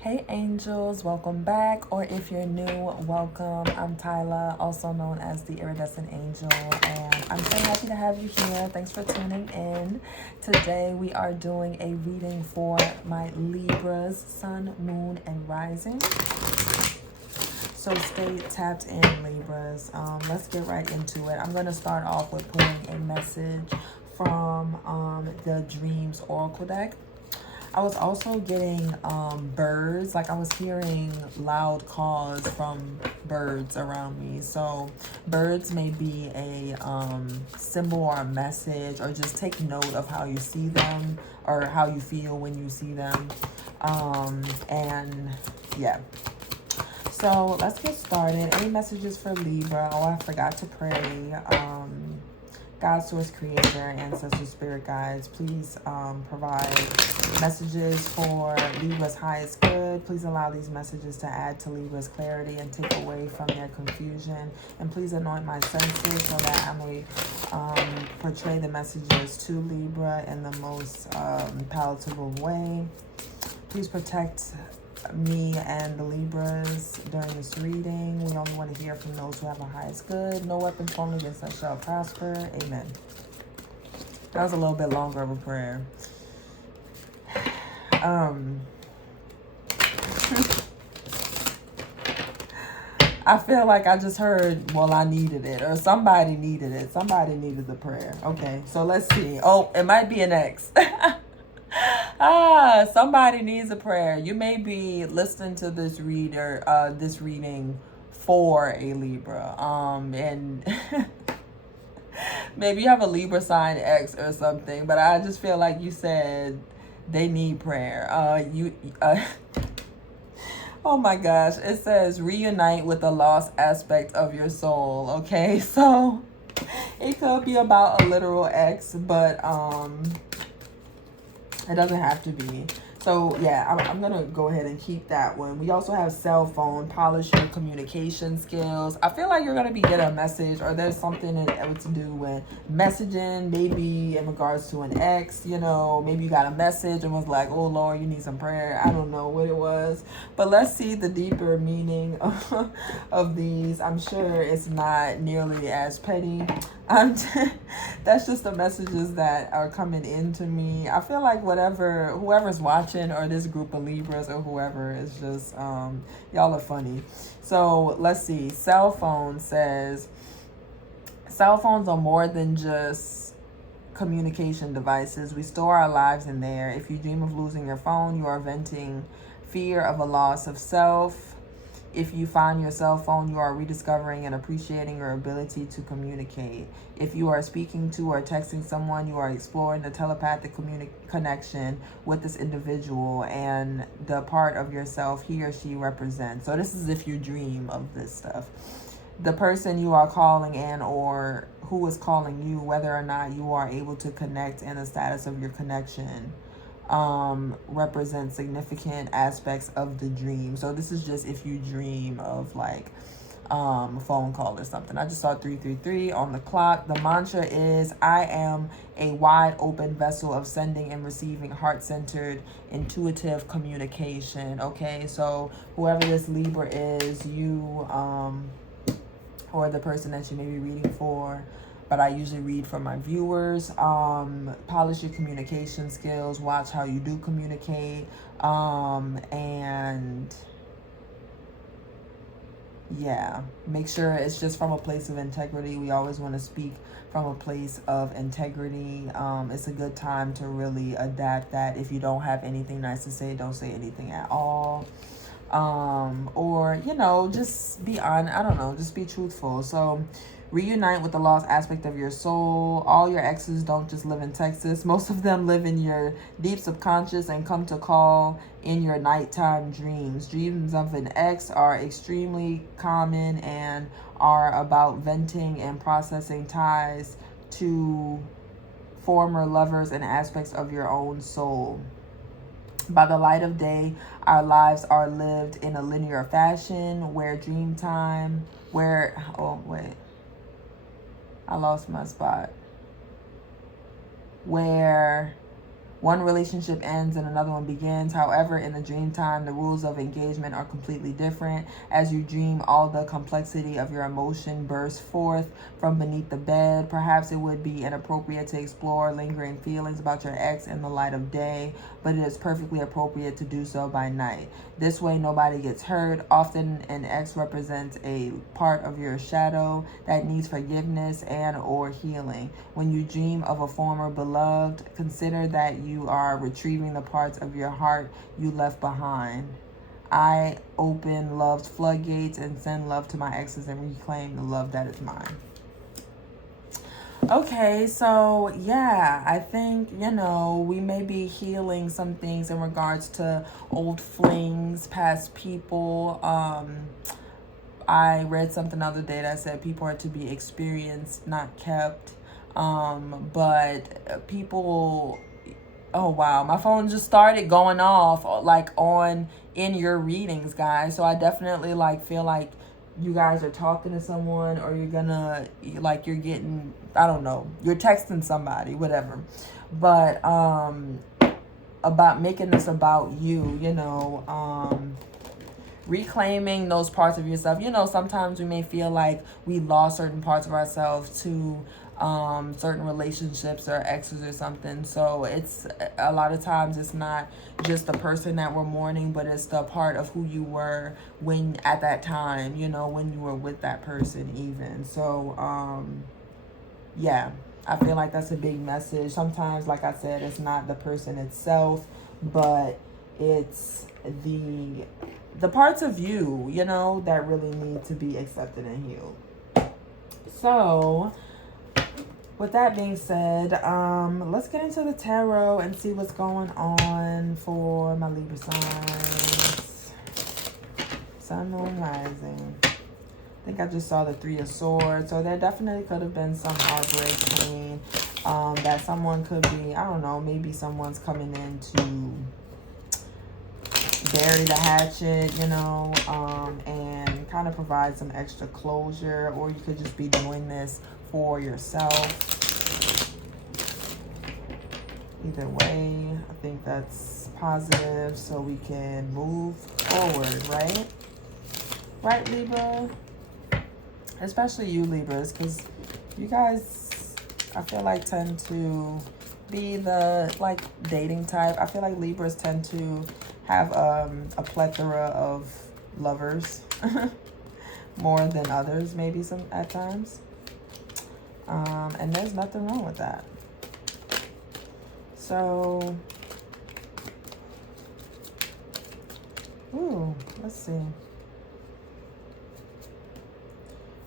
Hey angels, welcome back, or if you're new, welcome. I'm Tyla, also known as the Iridescent Angel, and I'm so happy to have you here. Thanks for tuning in. Today we are doing a reading for my Libras, Sun, Moon, and Rising. So stay tapped in, Libras. Let's get right into it. I'm going to start off with pulling a message from the Dreams Oracle deck. I was also getting birds, like I was hearing loud calls from birds around me. So birds may be a symbol or a message, or just take note of how you see them or how you feel when you see them. And yeah. So let's get started. Any messages for Libra? Oh, I forgot to pray. God, Source, Creator, Ancestors, Spirit Guides, please provide messages for Libra's highest good. Please allow these messages to add to Libra's clarity and take away from their confusion. And please anoint my senses so that I may portray the messages to Libra in the most palatable way. Please protect me and the Libras during this reading. We only want to hear from those who have the highest good. No weapon formed against us shall prosper. Amen. That was a little bit longer of a prayer. I feel like I just heard, well, I needed it, or somebody needed it. Somebody needed the prayer. Okay, so let's see. Oh, it might be an ex. Somebody needs a prayer. You may be listening to this reading for a Libra. And maybe you have a Libra sign X or something, but I just feel like you said they need prayer. Oh my gosh, it says reunite with the lost aspect of your soul. Okay, so it could be about a literal ex, but it doesn't have to be. So yeah, I'm going to go ahead and keep that one. We also have cell phone, polish your communication skills. I feel like you're going to be getting a message, or there's something to do with messaging, maybe in regards to an ex, you know, maybe you got a message and was like, oh Lord, you need some prayer. I don't know what it was, but let's see the deeper meaning of these. I'm sure it's not nearly as petty. That's just the messages that are coming into me. I feel like whoever's watching, or this group of Libras or whoever, is just y'all are funny. So let's see. Cell phone says cell phones are more than just communication devices. We store our lives in there. If you dream of losing your phone, you are venting fear of a loss of self. If you find your cell phone, you are rediscovering and appreciating your ability to communicate. If you are speaking to or texting someone, you are exploring the telepathic connection with this individual and the part of yourself he or she represents. So this is if you dream of this stuff. The person you are calling in, or who is calling you, whether or not you are able to connect, and the status of your connection represent significant aspects of the dream. So this is just if you dream of like a phone call or something. I just saw 333 on the clock. The mantra is, I am a wide open vessel of sending and receiving heart-centered intuitive communication. Okay, so whoever this Libra is, you or the person that you may be reading for, but I usually read for my viewers. Polish your communication skills. Watch how you do communicate. And yeah, make sure it's just from a place of integrity. We always want to speak from a place of integrity. It's a good time to really adapt that. If you don't have anything nice to say, don't say anything at all. Or, you know, just be honest. I don't know, just be truthful. So reunite with the lost aspect of your soul. All your exes don't just live in Texas. Most of them live in your deep subconscious and come to call in your nighttime dreams. Dreams of an ex are extremely common and are about venting and processing ties to former lovers and aspects of your own soul. By the light of day, our lives are lived in a linear fashion where dream time, I lost my spot. Where One relationship ends and another one begins. However, in the dream time, the rules of engagement are completely different. As you dream, all the complexity of your emotion bursts forth from beneath the bed. Perhaps it would be inappropriate to explore lingering feelings about your ex in the light of day, but it is perfectly appropriate to do so by night. This way, nobody gets hurt. Often, an ex represents a part of your shadow that needs forgiveness and or healing. When you dream of a former beloved, consider that you are retrieving the parts of your heart you left behind. I open love's floodgates and send love to my exes and reclaim the love that is mine. Okay, so yeah, I think, we may be healing some things in regards to old flings, past people. I read something the other day that said people are to be experienced, not kept. But people, oh wow, my phone just started going off like in your readings, guys. So I definitely feel like you guys are talking to someone, or you're gonna you're getting, I don't know, you're texting somebody, whatever. But about making this about you, reclaiming those parts of yourself. Sometimes we may feel like we lost certain parts of ourselves to certain relationships or exes or something. So it's a lot of times it's not just the person that we're mourning, but it's the part of who you were when at that time, when you were with that person even. So yeah, I feel like that's a big message. Sometimes, like I said, it's not the person itself, but it's the parts of you, that really need to be accepted and healed. So with that being said, let's get into the tarot and see what's going on for my Libra signs. Sun, Moon, Rising. I think I just saw the Three of Swords. So there definitely could have been some heartbreak, pain, that someone could be, I don't know, maybe someone's coming in to bury the hatchet, and kind of provide some extra closure. Or you could just be doing this for yourself. Either way, I think that's positive, so we can move forward, right? Right, Libra? Especially you, Libras, because you guys, I feel like, tend to be the, dating type. I feel like Libras tend to have a plethora of lovers more than others, maybe at times. And there's nothing wrong with that. So, let's see.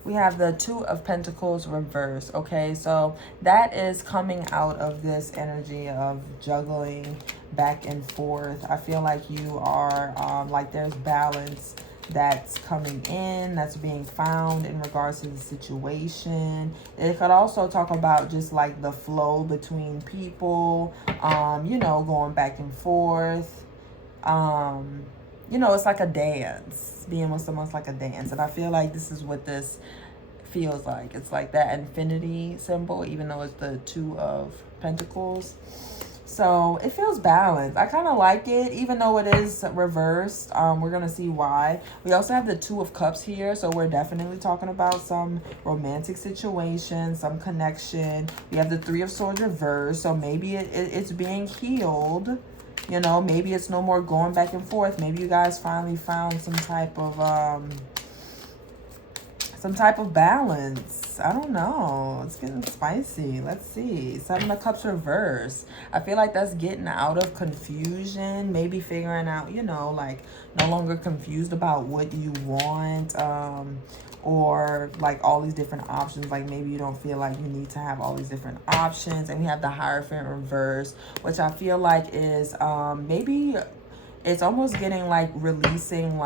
We have the Two of Pentacles reverse. Okay, so that is coming out of this energy of juggling back and forth. I feel like you are there's balance that's coming in, that's being found in regards to the situation. It could also talk about just the flow between people, going back and forth. It's like a dance. Being with someone's like a dance. And I feel like this is what this feels like. It's like that infinity symbol, even though it's the Two of Pentacles. So it feels balanced. I kind of like it, even though it is reversed. We're going to see why. We also have the Two of Cups here. So we're definitely talking about some romantic situation, some connection. We have the Three of Swords reversed. So maybe it's being healed. Maybe it's no more going back and forth. Maybe you guys finally found some type of balance. I don't know. It's getting spicy. Let's see. Seven of Cups reverse. I feel like that's getting out of confusion. Maybe figuring out, no longer confused about what you want. Or all these different options. Maybe you don't feel like you need to have all these different options. And we have the Hierophant reverse, which I feel like is maybe it's almost getting releasing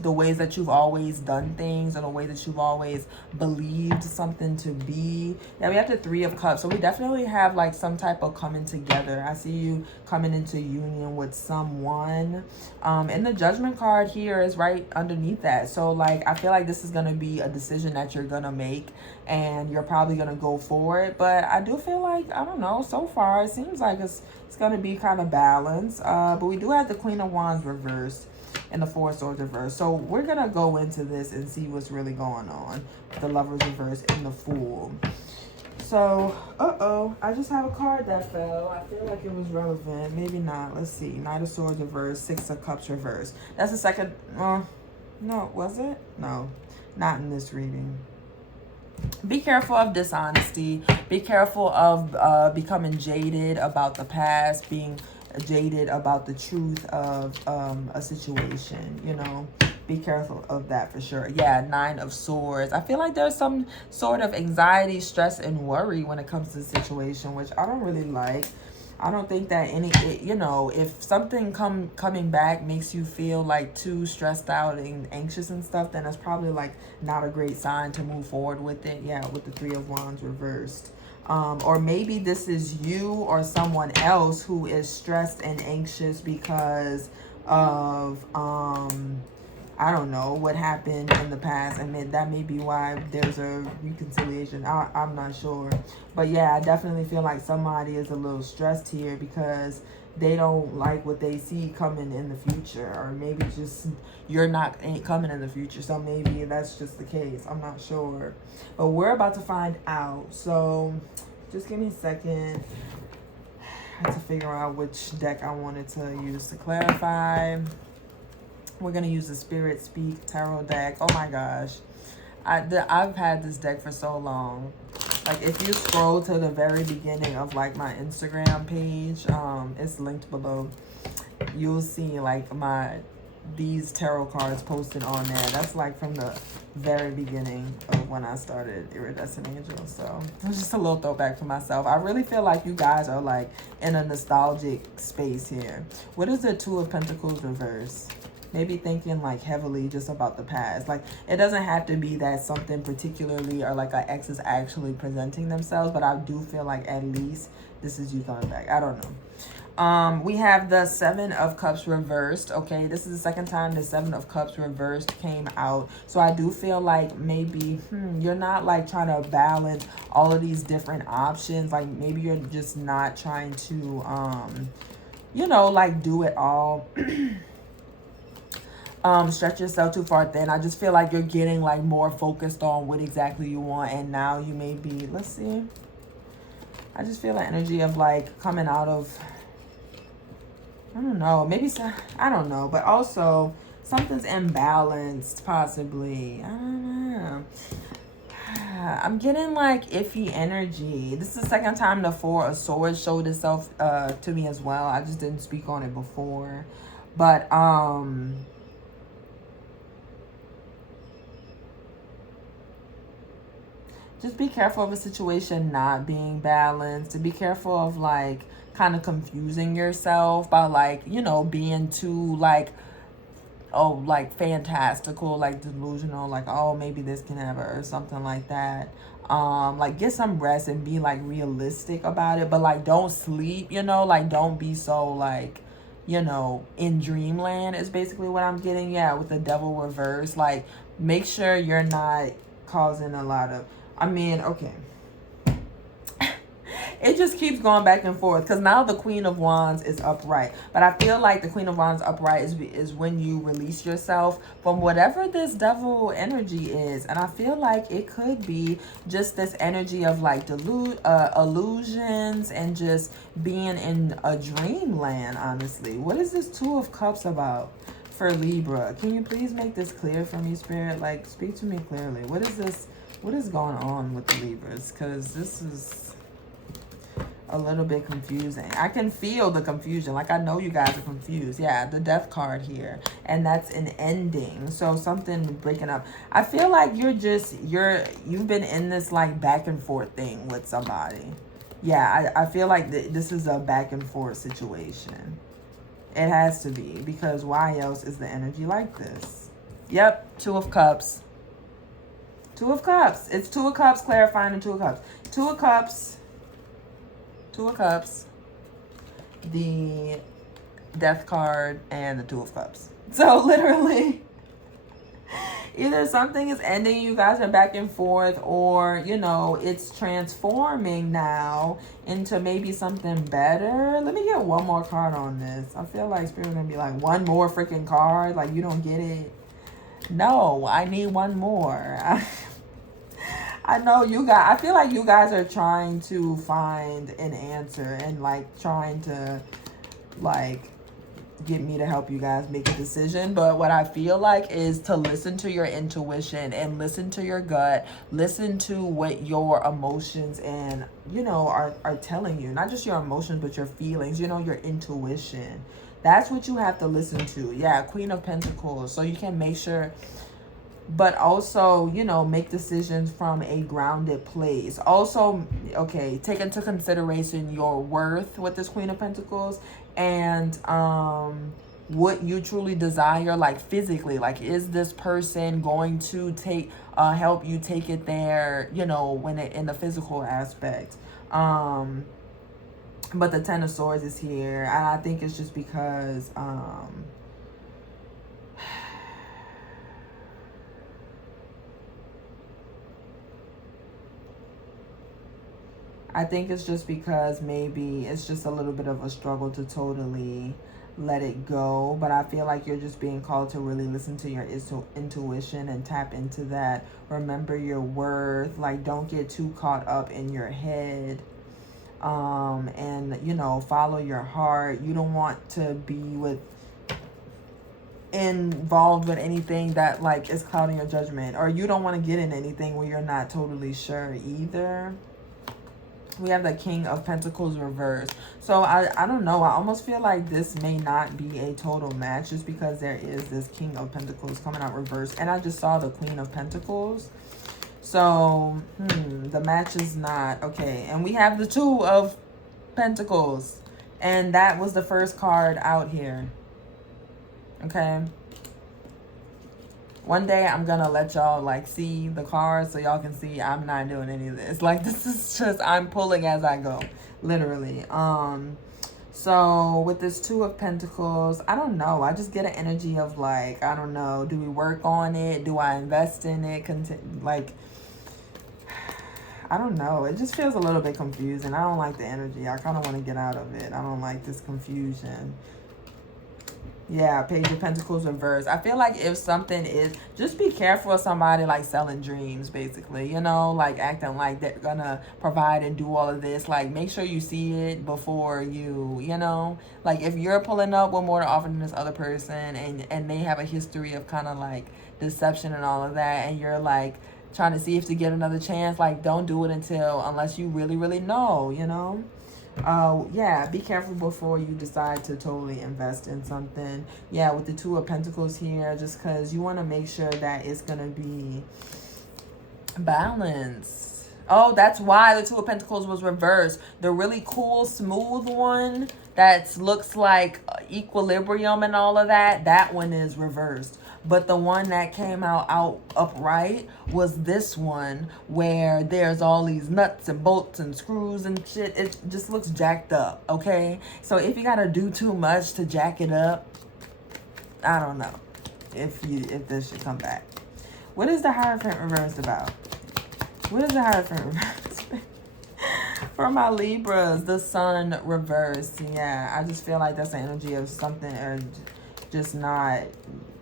the ways that you've always done things, or the way that you've always believed something to be. Yeah, we have the Three of Cups. So we definitely have some type of coming together. I see you coming into union with someone. And the Judgment card here is right underneath that. So I feel like this is going to be a decision that you're going to make. and you're probably going to go for it. But I do feel like, I don't know, so far it seems like it's going to be kind of balanced. But we do have the Queen of Wands reversed and the Four of Swords reversed. So we're going to go into this and see what's really going on. The Lovers reversed and the Fool. So, I just have a card that fell. I feel like it was relevant. Maybe not. Let's see. Knight of Swords reversed, Six of Cups reversed. That's the second. No, was it? No, not in this reading. Be careful of dishonesty. Be careful of becoming jaded about the past, being jaded about the truth of a situation, you know. Be careful of that for sure. Yeah, Nine of Swords. I feel like there's some sort of anxiety, stress, and worry when it comes to the situation, which I don't really like. I don't think that you know, if something coming back makes you feel like too stressed out and anxious and stuff, then that's probably like not a great sign to move forward with it. Yeah, with the Three of Wands reversed. Or maybe this is you or someone else who is stressed and anxious because of I don't know what happened in the past. I mean, that may be why there's a reconciliation. I'm not sure. But yeah, I definitely feel like somebody is a little stressed here because they don't like what they see coming in the future. Or maybe just you're not ain't coming in the future. So maybe that's just the case. I'm not sure. But we're about to find out. So just give me a second. I have to figure out which deck I wanted to use to clarify. We're going to use the Spirit Speak Tarot deck. Oh my gosh. I've had this deck for so long. Like if you scroll to the very beginning of like my Instagram page, it's linked below. You'll see like these tarot cards posted on there. That's like from the very beginning of when I started Iridescent Angel. So it's just a little throwback for myself. I really feel like you guys are like in a nostalgic space here. What is the Two of Pentacles reverse? Maybe thinking like heavily just about the past. Like it doesn't have to be that something particularly or like an ex is actually presenting themselves, but I do feel like at least this is you coming back. I don't know. We have the Seven of Cups reversed. Okay, this is the second time the Seven of Cups reversed came out. So I do feel like maybe you're not like trying to balance all of these different options. Like maybe you're just not trying to you know, like do it all. Stretch yourself too far thin. I just feel like you're getting like more focused on what exactly you want, and now you may be, let's see, I just feel the energy of like coming out of, I don't know, maybe I don't know, but also something's imbalanced possibly. I don't know. I'm getting like iffy energy. This is the second time the Four of Swords showed itself to me as well. I just didn't speak on it before, but just be careful of a situation not being balanced. To be careful of like kind of confusing yourself by like, you know, being too like, oh, like fantastical, like delusional, like, oh, maybe this can happen or something like that. Like get some rest and be like realistic about it, but like don't sleep, you know, like don't be so like, you know, in dreamland is basically what I'm getting. Yeah, with the Devil reverse, like make sure you're not causing a lot of, I mean, okay. It just keeps going back and forth because now the Queen of Wands is upright. But I feel like the Queen of Wands upright is when you release yourself from whatever this devil energy is. And I feel like it could be just this energy of like illusions and just being in a dreamland, honestly. What is this Two of Cups about for Libra? Can you please make this clear for me, Spirit? Like, speak to me clearly. What is this? What is going on with the Libras? Because this is a little bit confusing. I can feel the confusion. Like, I know you guys are confused. Yeah, the Death card here. And that's an ending. So something breaking up. I feel like you've been in this like back and forth thing with somebody. Yeah, I feel like this is a back and forth situation. It has to be. Because why else is the energy like this? Yep, Two of Cups. Two of Cups. It's Two of Cups clarifying the Two of Cups. Two of Cups. Two of Cups. The Death card and the Two of Cups. So literally, Either something is ending, you guys are back and forth, or, you know, it's transforming now into maybe something better. Let me get one more card on this. I feel like Spirit's gonna be like, one more freaking card. Like, you don't get it. No, I need one more. I know you guys, I feel like you guys are trying to find an answer and like trying to like get me to help you guys make a decision. But what I feel like is to listen to your intuition and listen to your gut, listen to what your emotions and, you know, are telling you. Not just your emotions, but your feelings, you know, your intuition. That's what you have to listen to. Yeah, Queen of Pentacles. So you can make sure, but also, you know, make decisions from a grounded place. Also, okay, take into consideration your worth with this Queen of Pentacles, and what you truly desire, like physically. Like, is this person going to take help you take it there, you know, when it in the physical aspect. But the Ten of Swords is here, and I think it's just because I think it's just because maybe it's just a little bit of a struggle to totally let it go. But I feel like you're just being called to really listen to your intuition and tap into that. Remember your worth. Like, don't get too caught up in your head. And, you know, follow your heart. You don't want to be involved with anything that like is clouding your judgment, or you don't want to get in anything where you're not totally sure either. We have the King of Pentacles reversed. So I don't know. I almost feel like this may not be a total match just because there is this King of Pentacles coming out reversed. And I just saw the Queen of Pentacles. So, the match is not. Okay, and we have the Two of Pentacles. And that was the first card out here. Okay. One day I'm gonna let y'all like see the cards so y'all can see I'm not doing any of this. Like, this is just, I'm pulling as I go, literally. So with this Two of Pentacles, I don't know. I just get an energy of like, I don't know. Do we work on it? Do I invest in it? Like, I don't know. It just feels a little bit confusing. I don't like the energy. I kind of want to get out of it. I don't like this confusion. Yeah, Page of Pentacles reversed. I feel like if something is, just be careful of somebody like selling dreams, basically, you know, like acting like they're gonna provide and do all of this. Like, make sure you see it before you know, like if you're pulling up with more often than this other person, and they have a history of kind of like deception and all of that, and you're like trying to see if to get another chance, like don't do it unless you really, really know, you know. Yeah, be careful before you decide to totally invest in something. Yeah, with the Two of Pentacles here, just because you want to make sure that it's going to be balanced. Oh, that's why the Two of Pentacles was reversed. The really cool, smooth one that looks like equilibrium and all of that, that one is reversed. But the one that came out upright was this one where there's all these nuts and bolts and screws and shit. It just looks jacked up, okay? So if you gotta do too much to jack it up, I don't know if this should come back. What is the Hierophant reversed about? What is the Hierophant reversed? For my Libras, the Sun reversed. Yeah, I just feel like that's the energy of something, or just not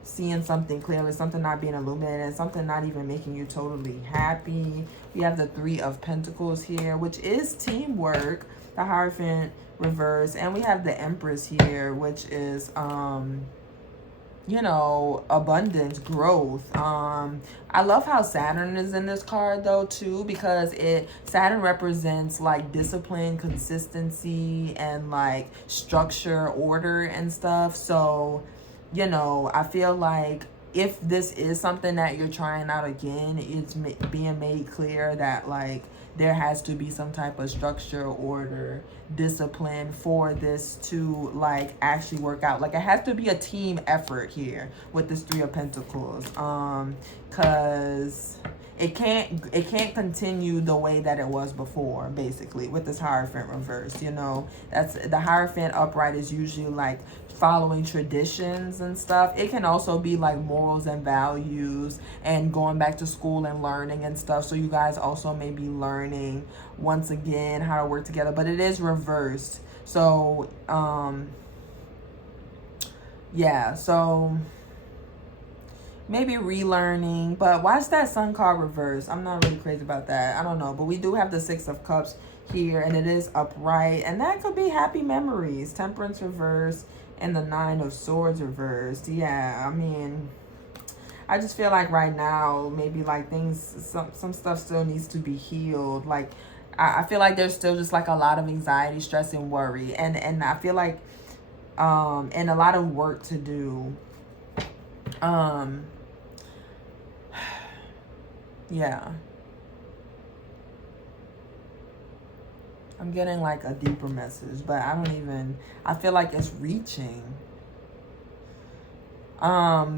seeing something clearly, something not being illuminated, something not even making you totally happy. We have the Three of Pentacles here, which is teamwork, the Hierophant reverse, and we have the Empress here, which is you know, abundance, growth. I love how Saturn is in this card though too, because Saturn represents like discipline, consistency, and like structure, order and stuff. So, you know, I feel like if this is something that you're trying out again, it's being made clear that like there has to be some type of structure, order, discipline for this to like actually work out. Like it has to be a team effort here with this Three of Pentacles, because it can't continue the way that it was before, basically, with this Hierophant reversed. You know, that's the Hierophant upright is usually like following traditions and stuff. It can also be like morals and values and going back to school and learning and stuff. So you guys also may be learning once again how to work together, but it is reversed. So yeah, so maybe relearning, but watch that Sun card reverse. I'm not really crazy about that. I don't know, but we do have the Six of Cups here, and it is upright, and that could be happy memories. Temperance reverse and the Nine of Swords reversed. Yeah, I mean, I just feel like right now maybe like things, some stuff still needs to be healed. Like I feel like there's still just like a lot of anxiety, stress, and worry, and I feel like and a lot of work to do. Yeah, I'm getting like a deeper message, but I feel like it's reaching.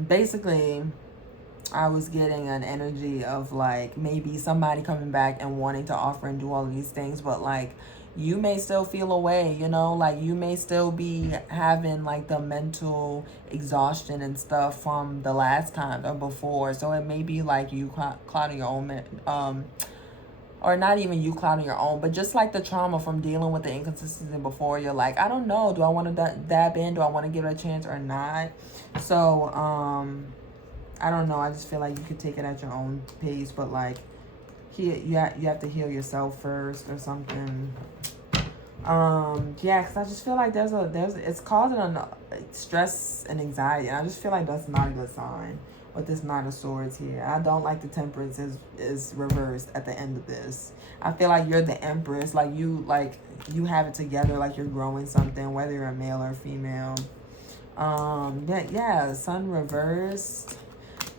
Basically, I was getting an energy of like maybe somebody coming back and wanting to offer and do all of these things, but like you may still feel away, you know, like you may still be having like the mental exhaustion and stuff from the last time or before. So it may be like you clouding your own, or not even you clouding your own, but just like the trauma from dealing with the inconsistency before. You're like, I don't know, do I want to dab in? Do I want to give it a chance or not? So, I don't know. I just feel like you could take it at your own pace, but like, you have to heal yourself first or something. Yeah, because I just feel like it's causing stress and anxiety, and I just feel like that's not a good sign with this Nine of Swords here. I don't like the Temperance is reversed at the end of this. I feel like you're the Empress, like you have it together, like you're growing something, whether you're a male or female. Yeah, Sun reversed.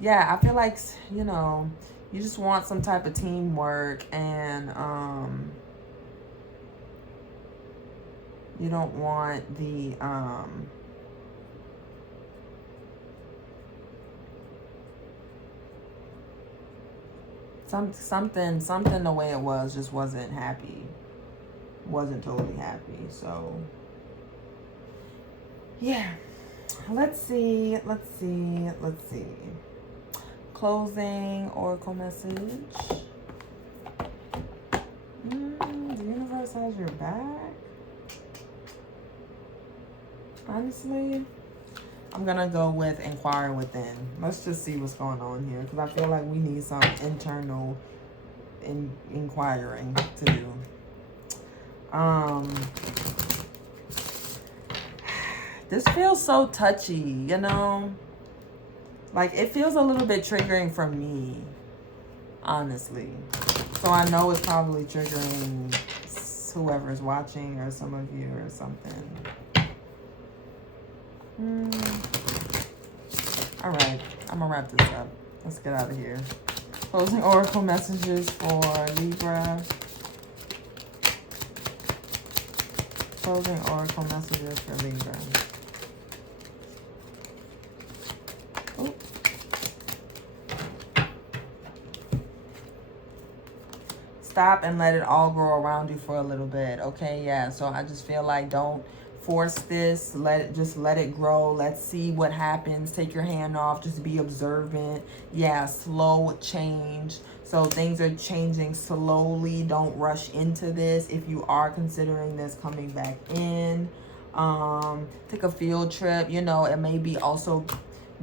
Yeah, I feel like, you know, you just want some type of teamwork, and you don't want the something the way it was just wasn't happy. Wasn't totally happy. So yeah. Let's see. Closing oracle message. The universe has your back. Honestly, I'm gonna go with inquire within. Let's just see what's going on here, because I feel like we need some internal inquiring to do. This feels so touchy, you know? Like, it feels a little bit triggering for me, honestly. So I know it's probably triggering whoever's watching or some of you or something. All right, I'm gonna wrap this up. Let's get out of here. Closing oracle messages for Libra. Closing oracle messages for Libra. Oh. Stop and let it all grow around you for a little bit. Okay, yeah. So I just feel like don't force this. Just let it grow. Let's see what happens. Take your hand off. Just be observant. Yeah, slow change. So things are changing slowly. Don't rush into this. If you are considering this coming back in, take a field trip. You know, it may be also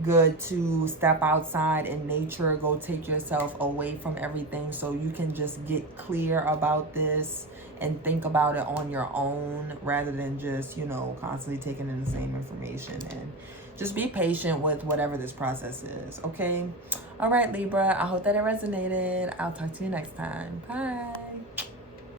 good to step outside in nature. Go take yourself away from everything so you can just get clear about this and think about it on your own, rather than just, you know, constantly taking in the same information. And just be patient with whatever this process is, okay? All right, Libra, I hope that it resonated. I'll talk to you next time. Bye.